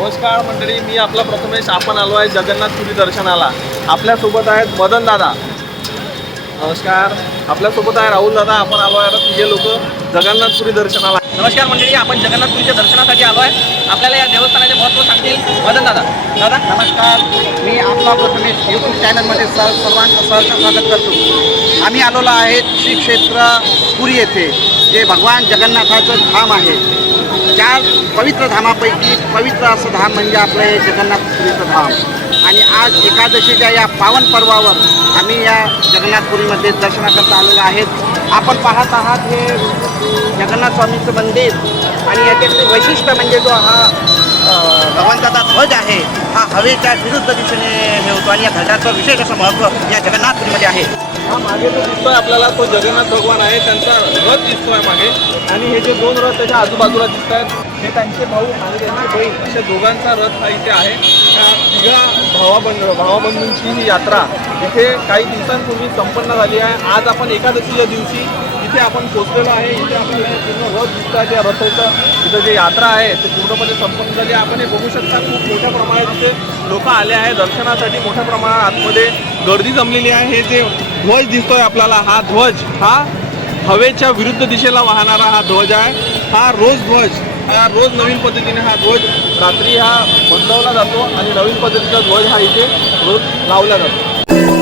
नमस्कार मंडळी, मी आपला प्रथमेश. आपण आलो आहे जगन्नाथपुरी दर्शनाला. आपल्यासोबत आहेत मदन दादा. नमस्कार. आपल्यासोबत आहे राहुल दादा. आपण आलो आहे तिघे लोक जगन्नाथपुरी दर्शनाला. नमस्कार मंडळी, आपण जगन्नाथपुरीच्या दर्शनासाठी आलो आहे. आपल्याला या देवस्थानाचे महत्त्व सांगतील मदन दादा. दादा नमस्कार, मी आपला प्रथमेश यूट्यूब चॅनलमध्ये सर्वांचं सहर्ष स्वागत करतो. आम्ही आलेलो आहे श्री क्षेत्र पुरी येथे, जे भगवान जगन्नाथाचं धाम आहे. 4 पवित्र धामापैकी पवित्र असं धाम म्हणजे आपलं हे जगन्नाथपुरीचं धाम. आणि आज एकादशीच्या या पावन पर्वावर आम्ही या जगन्नाथपुरीमध्ये दर्शनाकरता आलेलो आहेत. आपण पाहत आहात हे जगन्नाथ स्वामींचं मंदिर आणि याच्यातले वैशिष्ट्य म्हणजे जो हा भगवंताचा ध्वज आहे, हा हवेच्या विरुद्ध दिशेने हे होतो आणि या ध्वजाचं विशेष असं महत्त्व या जगन्नाथपुरीमध्ये आहे. हा मागे जो दिसतोय आपल्याला तो जगन्नाथ भगवान आहे. त्यांचा रथ दिसतोय मागे. आणि हे जे 2 रथ त्याच्या आजूबाजूला दिसत आहेत हे त्यांचे भाऊ आणि त्यांची बहीण अशा दोघांचा रथ हा इथे आहे. त्या तिघा भावाबंधूंची ही यात्रा इथे काही दिवसांपूर्वी संपन्न झाली आहे. आज आपण एकादशीच्या दिवशी इथे आपण पोचलेलो आहे. इथे आपल्याला पूर्ण रथ दिसतात. या रथाचं इथं जे यात्रा आहे ते पूर्णपणे संपन्न झाली. आपण हे बघू शकता, खूप मोठ्या प्रमाणात इथे लोक आले आहे दर्शनासाठी. मोठ्या प्रमाणात आतमध्ये गर्दी जमलेली आहे. हे जे ध्वज दिसतोय आपल्याला, हा ध्वज हा हवेच्या विरुद्ध दिशेला वाहणारा हा ध्वज आहे. हा रोज नवीन पद्धतीने हा ध्वज रात्री हा बदलवला जातो आणि नवीन पद्धतीचा ध्वज हा इथे रोज लावला जातो.